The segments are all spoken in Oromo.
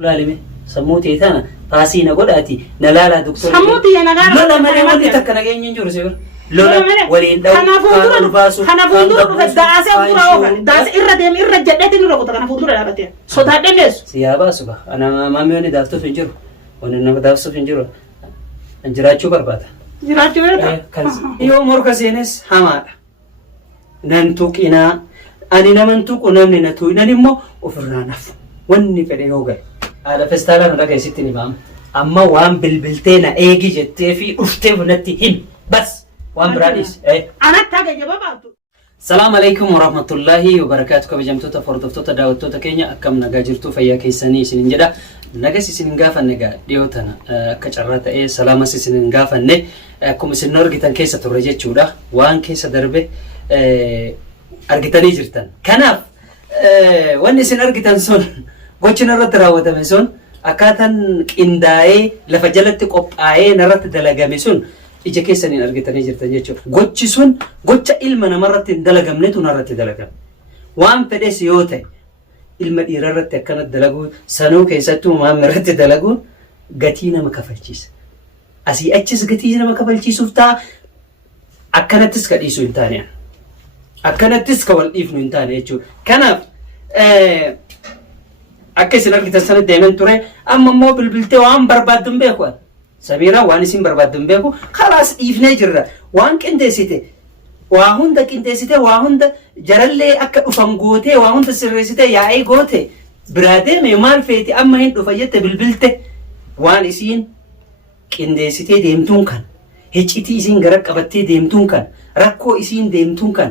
لا لمي سموتي ثانا باسينا قداتي نلالا دكتور سموتي أنا غير لا مالي ودي تكنا جاي نجور سير لا ولين دو أنا فندور داس أفورا داس إردم إرجع ده نروح تكنا فندور لا بتيه صدق دنيس سيابا سبا أنا ما ميوني دافتو فينجرو وانا دافتو فينجرو انجراتشو بربادا جراتشو بربادا يو مركزينس حمار ننتوكينا أني نمنتوك ونمني نتوي ننمو وفرنا نف وني في اليوغا على فستالا نلاقي ستني بام أما وان بالبلتينا إيجي جتة في أشتي ونتي هم بس وان براديس أنا تاجي جبابا السلام عليكم ورحمة الله وبركاته بجمتو تفردفتو تداوتو تكينيا أكم نجاجرتو فيا كيساني سننجدا نجاسي سننجافا نجا ديوتنا كشرات سلامة سننجافا نه كم سنور جتان كيسة ترجع شودا وان كيسة دربه أرجتاني جرتان كناف وان سنور جتان سون gochi narratti raawwatame sun akkaataan qindaa'ee lafa jalatti qophaa'ee narratti dalagame sun ija keessaniin argitanii jirtan jechuudha. Gochi sun gocha ilma namarratti hin dalagamnetu narratti dalagame. Waan fedhes yoo ta'e ilma dhiirarratti akkanatti dalaguu sanuu keessattuu maammirratti dalaguun gatii nama kafalchiisa. Asii achis gatii nama kafalchiisuuf ta'a akkanattis ka dhiisu hin taane. Akkanattis ka wal dhiifnu hin taane jechuudha. Kanaaf akka isin argitan sana deemen ture amma immoo bilbiltee waan barbaaddu hin beeku Sabiira waan isin barbaaddu hin beeku khalaas dhiifnee jirra waan qindeessite waa hunda qindeessite waa hunda jarallee akka dhufan gootee waa hunda sirreessite yaa'ee goote biraa deeme maal feeti amma hin dhufa jette bilbilte waan isin qindeessitee deemtuun kan hiccitii isin gara qabattee deemtuun kan rakkoo isin deemtuun kan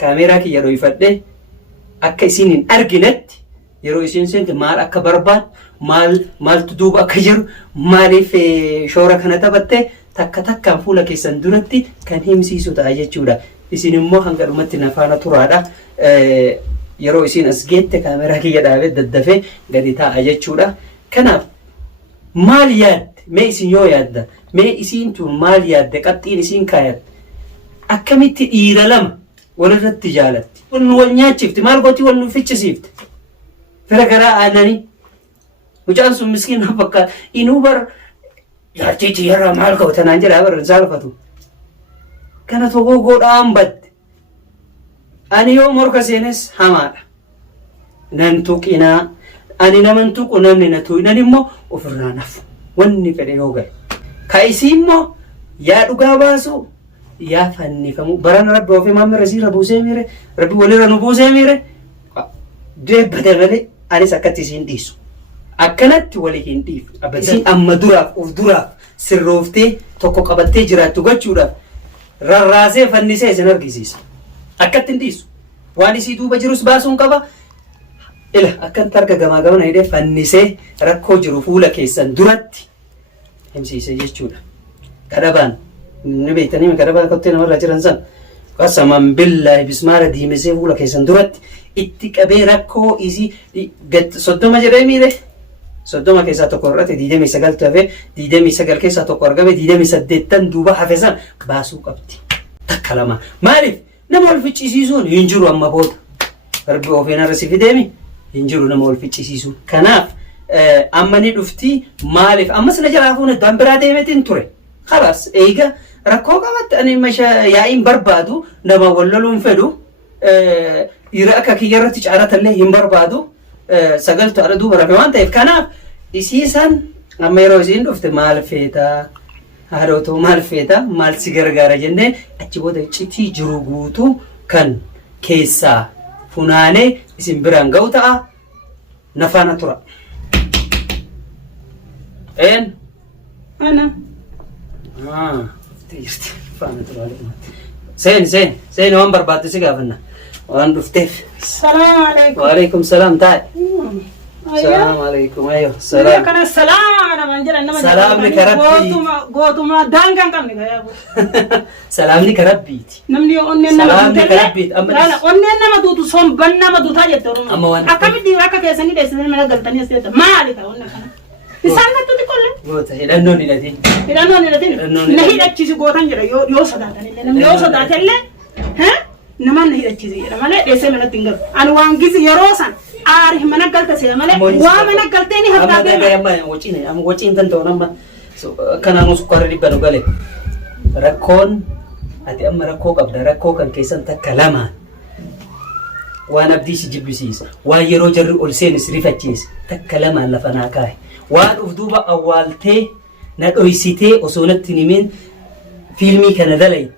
kaameeraa kiyya dhoofadhe akka isin hin arginetti yeroo isin senti maal akka barbaad maaltu duuba akka jiru maaliif shoora kana taphatte takka takkaan fuula keessan duratti kan himsiisu ta'a jechuudha. Isin immoo hanga dhumatti nafaana turaadha. Yeroo isin as geette kaameraa kiyya dhaabee daddafee gadi taa'a jechuudha. Kanaaf maal yaadde mee isin yoo yaadda mee isin tun maal yaadde qaxxiin isin kaayatte akkamitti dhiira lama walirratti jaalatti wal nyaachifti maal gooti wal fichisiifti. Gara anani mucaan sun miskiin fakkaat inuu bar yaartiitii yeroo maal qabatan an jedhaa bar saalfatu kana tokko godhaan badde ani yoo morka seenes hamaadha nan tuqinaa ani naman tuqu namni na tuqu nan immoo ofirraa nafu wanni fedhe yoo gahe ka isii immoo yaa dhugaa baasu yaa fannifamu barana rabbi ofii maammira siirra buusee miire rabbi walirra nu buusee miire deebbate malee anis akkatti isin dhiisu akkanatti walii hin dhiifu isin amma duraaf of duraaf sirrooftee tokko qabattee jiraattu gochuudhaaf rarraasee fannisee isin argisiisa akkatti hin dhiisu waan isii duuba jirus baasuun qaba ila akkatti harka gamaa gamana hidhee fannisee rakkoo jiru fuula keessan duratti himsiise jechuudha. Kadhabaan ni beektanii kadhabaa kottee namarra jiran san qasaman billaahi bismaara diimesee fuula keessan duratti itti qabee rakkoo isii soddoma jedhee miire soddoma keessaa tokko irratti 29 ta'ee 29 keessaa tokko argame 28 duuba hafe san baasuu qabdi. Takka lama maaliif nama wal ficcisiisuun hin jiru amma booda rabbi ofeen irra si fideemi hin jiru nama wal ficcisiisuun. Kanaaf amma ni dhufti maaliif ammas na jalaa fuune dan biraa deemetiin ture khalaas eega rakkoo qabatti ani masha yaa'iin barbaadu nama wal loluun fedhu dhiira akka kiyyarratti caalatallee hin barbaadu sagaltu ala duuba rafe waan ta'eef kanaaf isiisan amma yeroo isiin dhufte maal feetaa haadhotoo maal feetaa maal si gargaara jennee achi booda citii jiru guutuu kan keessaa funaanee isin biraan ga'u ta'a nafaana tura. Ana. Faana tura. Seen waan barbaadde si gaafanna. وأنا دفتف. السلام عليكم. وعليكم السلام تعال. السلام عليكم أيوه السلام. كان السلام أنا من جل أنا من سلام لك ربي. قوتما دان كان كمني يا أبو. سلام لك ربي. نمني أني أنا سلام لك ربي. لا أني أنا ما دوت صوم بنا ما دوت هاي ترون. أما وانا. أكمل دي راكا كيسني ده سنين من قلتني أسير ما عليك أقولنا كنا. إنسان ما تودي كله. قوته لأنوني لدين. لأنوني لدين. نهي أشيز قوتان جرا يو صداتني لأن يو صداتني ها. naman hidhachiise jedha malee dheessee manatti hin galu. Ani waan gizi yeroo san aari mana galtase malee waa mana galtee ni haftaa deema. Amma wociin danda'u nama kanaan sukkaara dhibba nu gale. Rakkoon ati amma rakkoo qabda rakkoo kan keessan takka lamaan. Waan abdii si jibbisiisa. Waan yeroo jarri ol seenis rifachiisa. Takka lamaan lafa naa kaaye. Waan uf duuba awwaaltee na dhoysitee osoo natti himeen fiilmii kana dalayte.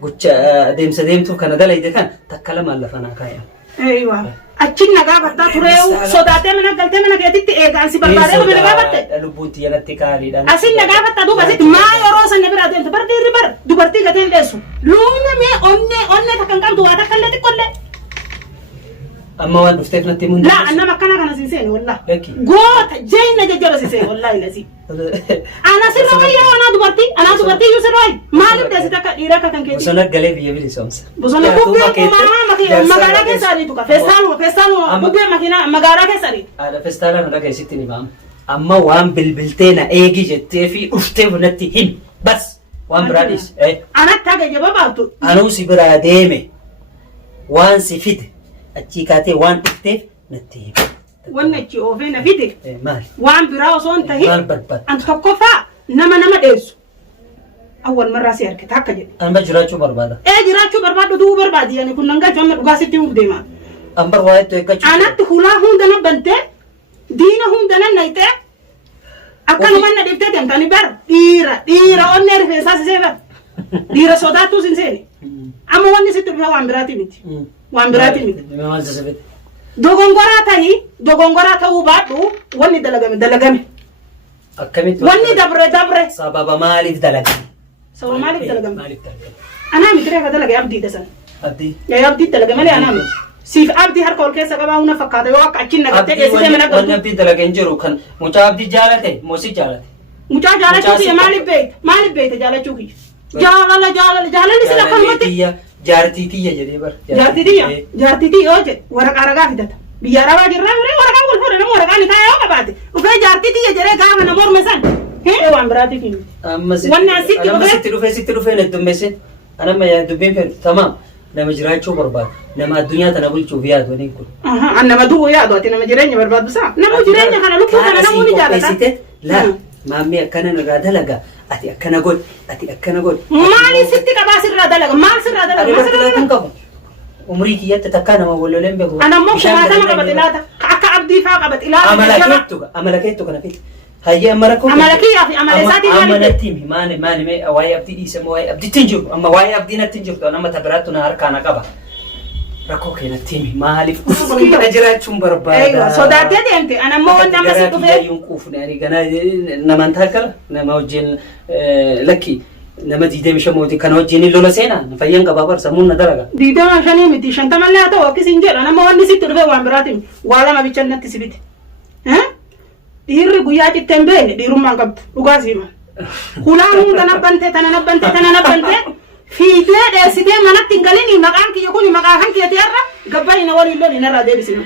Gocha adeemsa deemtuuf kana dalayte kan takka lamaan lafa naa kaaye. Eeywa. Achin nagaa bartaa turee sodaatee mana galtee mana keetitti eegaan si barbaadee mana nagaa batte. Lubbuun xiyyaalatti kaaliidhaan. Asin nagaa bartaa duuba asitti maa yeroo san biraa deemtu bardiirri bar dubartii gateen dheessu. Luumna mee onne takkan qabdu waa takka illee xiqqollee. Amma waan dhufteef natti mun. Laa annama akkana kana siin seeni wallah. Goota jeyna jajjaba si seeni wallahi lasi. Ana sirra wayyaa anaa dubartii iyyuu sirra wayi. Maaliif deesite akka dhiira akka kan keeti? Bosona galee biyya bilisoomsa. Bosona bubbee magaalaa keessa ariitu ka feestaaluma bubbee magaalaa keessa ariitu. Haadha feestaalaa nu dhageessitti ni baama. Amma waan bilbiltee na eegi jettee fi dhuftee natti himi. Bas waan biraa dhiis. Anatti haga jaba baaftu. Anuu si biraa deeme waan si fide. Achi kaatee waan dhufteef natti himi. Wanni achi oofee na fide. Maali? Waan biraa osoo hin tahin. Maal barbaada? An tokkoffaa nama dheessu. Awwal marraa si argite akka jedhe. Amma jiraachuu barbaada. Jiraachuu barbaadu duu barbaadi yani kun nangaa amma dhugaa sitti huuf deema. Amma waa itti eeggachuu. Anatti hulaa hunda na bantee diina hunda na nayitee akkanuma na dhiftee deemtani bar dhiira onnee rifeensaa sisee bar dhiira sodaattuu sin seeni. Amma wanni sitti dhufe waan biraati miti. Waan biraati miti. Dogongoraa ta'uu baadhu wanni dalagame. Akkamitti? Wanni dabre. Sababa maaliif dalagame? Sababa maaliif dalagame? Anaa miti reefa dalage abdiidha sana. Abdii? Abdii dalage malee anaa miti. Siif abdii harka ol keessa qabaa hunda fakkaata yoo akka achiin nagattee geessitee mana galtu. Wanni abdii dalage hin jiru kan mucaa abdii jaalate moosi jaalate. Mucaa jaalachuu kiyya maaliif beekte jaalachuu kiyya? Jaalalli sila kanumatti. Jaartii tiyya jedhee bar. Jaartii tiyya yoo jedhe waraqaa ragaa fidata. Biyya arabaa jirraa malee waraqaa wal fuudhe nama waraqaa ni taa'ee yoo qabaate. Dhufee jaartii tiyya jedhee gaafa nama orme san. Waan biraatiif hin. Amma sitti dhufee na dummesse. Anamma dubbiin fedhu tamaam. Nama jiraachuu barbaadu. Nama addunyaa tana bulchuuf yaadu waliin kun. Nama du'uu yaadu ati nama jireenya barbaadu saa. Nama jireenya kana lukkuu kana namoonni jaalata. Laa maammee akkana irraa dalaga. Ati akkana godhi. Maali sitti qabaa sirraa dalaga? Maal sirraa dalaga? Maal sirraa dalaga? Umrii kiyyatti takkaa nama walloleen beeku. Anammoo kumaatama qabati laata. Akka abdii faa qabati laata. Amala keettu kana fiti. Hayyee amma rakkoo. Amala kiyyaa fi amala isaatii maali? Amma natti himi maali waa'ee abdii dhiise moo waa'ee abdiitti hin jiru. Amma waa'ee abdii natti hin jirtu. Amma tabiraattu na harkaana qaba. Rakkoo kee natti himi maaliif kana jiraachuun barbaada. Sodaatee deemte anammoo wanti amma si dhufee. Garaa quufne ani ganaa namaan taakkala nama wajjin lakki. Nama 25 kana wajjin lola seenaa fayyan qabaa bar sammuun na dalaga. 25 miti 50 illee haa ta'u akkasiin jedha nama wanni sitti dhufe waan biraati waa lama bicha natti sibite. Dhiirri guyyaa citteen beene dhiirummaan qabdu dhugaa siima. Kulaan hunda nabbantee fiidee dheessitee manatti hin galini maqaan kiyya kun maqaa kan kiyya tiyarra gabbaa ina waliin loli narraa deebisina.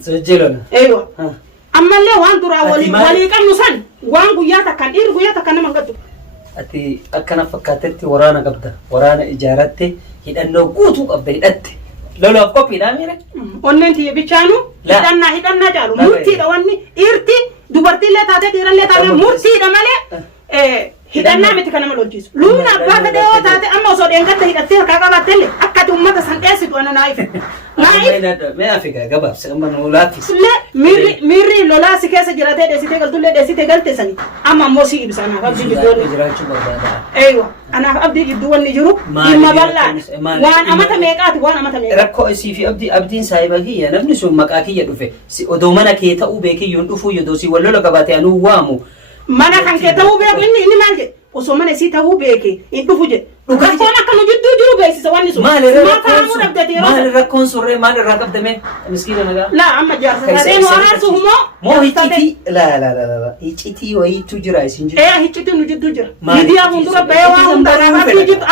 Sejjiloon. Eeywa. Ammallee waan duraa walii qabnu san waan guyyaa takkaan dhiirri guyyaa takkaan nama hin qabdu. Ati akkana fakkaatetti waraana qabda. Waraana ijaaratte hidhannoo guutuu qabda hidhatte. Lolaaf qophiidhaa miire. Onneen tiyya bichaanu hidhannaa caalu. Murtiidha wanni dhiirti dubartiillee taate dhiirallee taate murtiidha malee hidhannaa miti kan nama lolchiisu. Luumna abbaa fedhe yoo taate amma osoo dheengatte hidhattee harkaa qabaattellee akka ati uummata san dheessitu ana naayif. Mee Afrikaa gabaabsa amma nu laaffis. Miirri lolaa si keessa jiratee dheessitee galtullee dheessitee galte sani amma ammoo si ibsa anaaf abdii jidduu. Jiraachuu barbaada. Eeywa anaaf abdii jidduu wanni jiru dhimma bal'aan waan amata meeqaati waan amata meeqaati. Rakkoo isii fi abdiin saahiba kiyya namni sun maqaa kiyya dhufe odoo mana kee ta'uu beekiyyuun dhufuu yoo si wal lola qabaate anuu waamu. Mana kan kee ta'uu beeku inni maal jedhe osoo mana isii ta'uu beeke hin dhufu jedhe. Rakkoon akka nu jidduu jiru beeksisa wanni sun. Maali rakkoon surree maal irraa qabdame miskiina nagaa. Laa amma jaarsa taatee nu araarsu moo hiccitii hiccitii wayiitu jira isin jiru. Hiccitii nu jidduu jira. Miidiyaa fuuldura bahee waa hundaa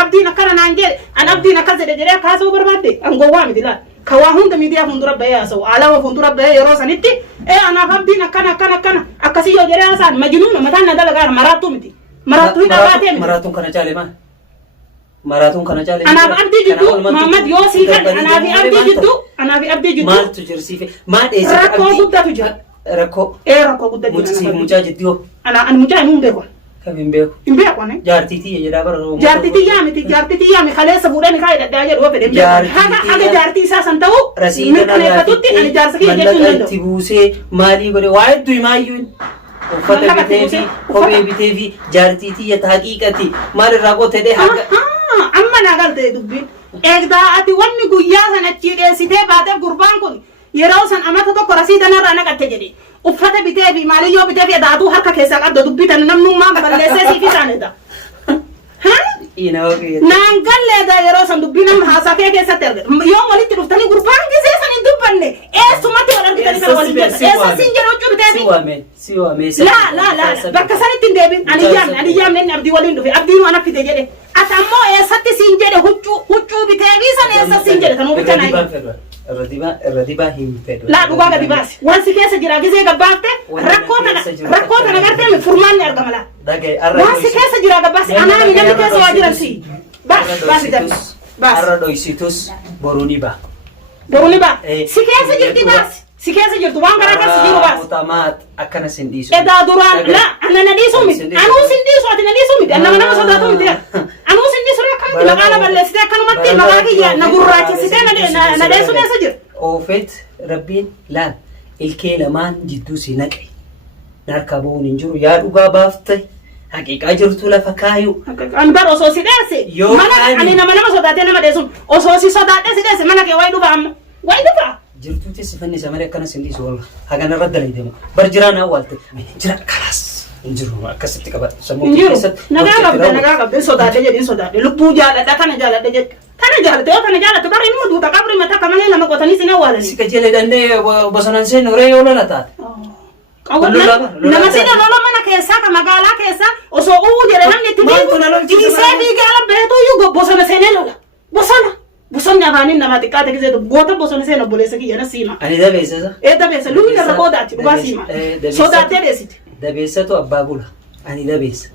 abdiin akkana naan jedhe an abdiin akkas jedhee akka haasa'uu barbaadde angowwaa miti laa. Ka waa hunda miidiyaa fuuldura bahee haasa'u alaama fuuldura bahee yeroo sanitti anaaf abdiin akkana akkasii yoo jedhee haasa'an majinuun mataan na dalagaa maraattuu miti. Maraattuu hidhaa baatee miti. Maraattuun kana caalee maal? ماراتون كنا جالي أنا بأبدي جدو محمد يوسي كان أنا بأبدي جدو ما تجرسي في ما إيش ركو قدة تجار ركو ركو قدة مجسي مجاجد ديو أنا مجاجد مو بيكون كمين بيكو بيكون جارتي يا جرابر جارتي يامي خلاص سبوراني كاي داجر وفد هذا جارتي ساسن تو رسيدنا أنا فتوتي أنا جارسكي من تبوسي مالي بري واحد دوي مايون وفتح بتيفي هو بتيفي جارتي يا تحقيقتي مال الرابو تدي حق أما نقول تدبي إذا أتي وني قويا سنتشيل سيته بعد قربان كوني يراوسن أما تدو كرسي دنا رانا كتجري وفتح بتيفي مالي يو بتيفي دادو هركا كيسا قد دبي تنم ما بلسه في سنة ها إنه نانقل لدا يراوسن دبي نم حاسكي كيسا ترد يوم ولي تلفتني قربان كيسا سن دبني إيه سمعتي ولا بتاني كرولي إيه سنجر وجو بتيفي سوامي لا بكسرت تندبين أنا جام نين أبدي ولين في أبدي وأنا في تجري أتامو إسات سنجر هجو بتيفي سن إسات سنجر كانوا بتناي الرديبة هم فدوا لا دوغا ديباس وان سكيس جرا غزي غبافته ركوتا نغرتي من فرمان يرغملا وان سكيس جرا غباس انا من نمكيس واجرسي بس أردويسيتوس بورونيبا سكيس جرتي سكيس جرتي وان غراكا سجيرو باس متامات أكنا سنديسو إذا دوران لا أنا نديسو ميت أنا سنديسو أتي نديسو ميت أنا ما صدقتو ميت أنا سنديسو ركان لا أنا بلستي كانوا متي مراكي نغراتي سيتنا نديسو مسجر أوفيت ربين لا الكلمان جدو سينكي نركبون نجرو يا دوغا بافتي حقيقة جرتو لفكايو أنا بر أسوسي داسي أنا نما صدقتي نما ديسو أسوسي صدقتي داسي مانا كي وايدو فام جرتو تسفني سمري كنا سندي سوال هاغنا رد لي دم برجرانا والت جرا خلاص انجرو اكسبت كبا سمو كست نغا غب سوداده جدي سوداده لبو جالا دا كان جالا دجت كان جالا تو كان جالا تبر انو دو تقبر متا كمان لما قطني سنه ولا سكجله دنده بسنن سن ري ولا لتا نما سينا لولا منا كيسا كمغالا كيسا وسو او جره نم نتبي تي سيبي قال بيتو يغو بسنن سنه لولا بسنن يابانين نما تكات كزي بوتا بسنن سنه بوليسكي ينا سيما اني ده بيسا ده بيسا لومي ركوداتي باسيما سوداته بيسيت ده بيسا تو ابابولا اني ده بيسا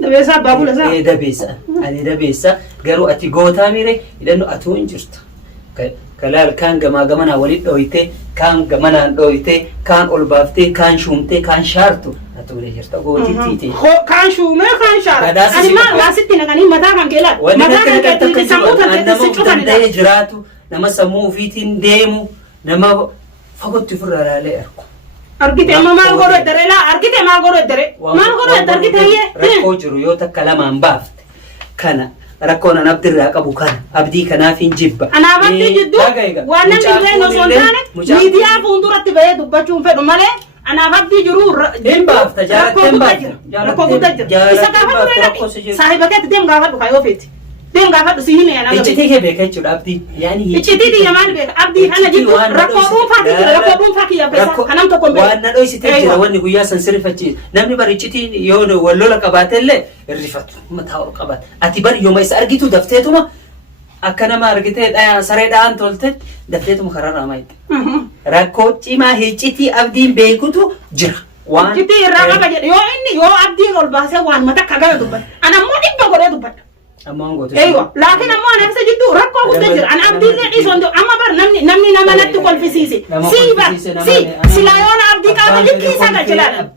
ده بيسا ابابولا صح ده بيسا اني ده بيسا غرو اتي غوتا ميري لانه اتو انجرت كلال كان جمانا وليد دويته كان جمانا دويته كان أولبافتي كان شومته كان شارتو أتولي جرتا قوتي تيتي كان شومه كان شارت أنا ما واسطتي نغني متى كان كلا متى كان كتير سموه تسيطان ده جراتو نما سموه فيتين ديمو نما فقط تفرر على أركو أركيت أما ما أقول الدري لا أركيت ما أقول الدري ما أقول الدري تهيه ركو جريو تكلم عن بافت كنا ركونا نبدر أبو كان أبدي كنا في جبة أنا بدي جدو وأنا من نصونتاني ميديا فوندورة تبيه دبّتشون في دمالة أنا بدي جرور دم بافت جارت دم بافت ركو بدر إذا كافر صاحبك تدم غافر بخايو فيت دم غافر سيني أنا إيشتيه بيكه شو أبدي يعني إيشتيه دي يمان بيك أبدي أنا جدو ركو بوم فاكي يا بس أنا متكون بيه وأنا لو إيشتيه جرا واني قويا سنسرف أجي نامي بار إيشتيه يون ولولا كباتله الرفات ما تهور كبات أتبار يوم يسأرجيتو دفتته ما أكنا ما أرجيته أنا سريع دان تولت دفتته مخرر راميت ركوتي ما هيشتي أبدي بيكوتو جرا وان إيشتيه رامك جرا يو إني يو أبدي قول باسه وان متى كعبة دبّت أنا مودي بقوله دبّت ايوه لكن اما انا بس جدو ركو ودجر انا عبدي لي سوندو اما بر نمني نما نتقول في سيسي سلايون عبدي كان لكي ساغا جلال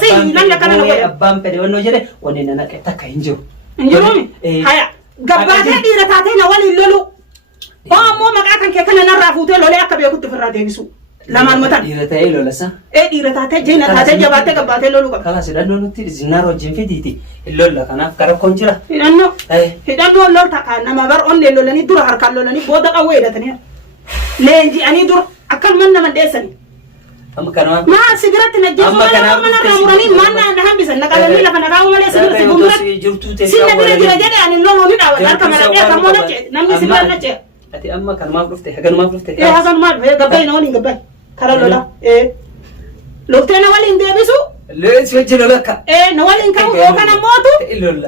سي لم يكن انا ابام بدي ونو جري وننا نكتا انجو انجو هيا غباته دي رتاتينا ولي لولو مو مقاتن كنا نرافوتو لولي اكبي كنت في الراديو بيسو لما المتن ديرتاي لولا سا ديرتاته جينا تاته جباته غباته لولو خلاص دانو نتي زنارو جنفيديتي لولا كنا كرا كونجرا هدانو لول تاكا نما بر اون لولاني دور حركان لولاني بودا قويدتني لينجي اني دور اكل من ديسني اما كانوا ما سيجرت نجيسو ما نرامرني ما نهم بس نقالني لا فنقاو مالي سيجرت سيجرت سينا جرجري اني لولوني داوا كما يا كمو نجي نمي سيبل نجي اتي اما كان ما فرفتي حاجه ما فرفتي ايه حسن ما غباي نوني غباي كارا لولا لوتنا ولين ديبسو ليش وجهنا لك نوالين كابو وكان موتو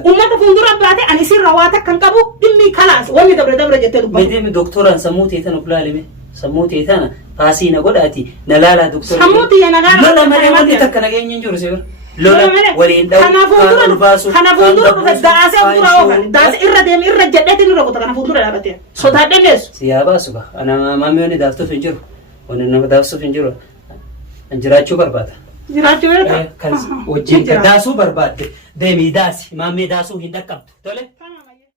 وما تفندر باتي اني سير رواتك كان كابو دمي خلاص وني دبر جتلو ميدي دكتور سموتي تن بلالمي سموتي تن فاسينا غداتي نلالا دكتور سموتي انا غار لا ما ودي تكنا جاي نجور سير lola waliin dha'u kana fuuldura dhufe daasee fuuldura oogan daasee irra deemi irra jedheetiin irra kuta kana fuuldura dhaabatee sodaadhee deessu. Siyaa baasu ka ana maamii wani daaftuuf hin jiru wani nama daaftuuf hin jiru jiraachuu barbaada. Jiraachuu barbaada. Kan wajjin daasuu barbaadde deemii daasi maamii daasuu hin dhaqqabdu tole.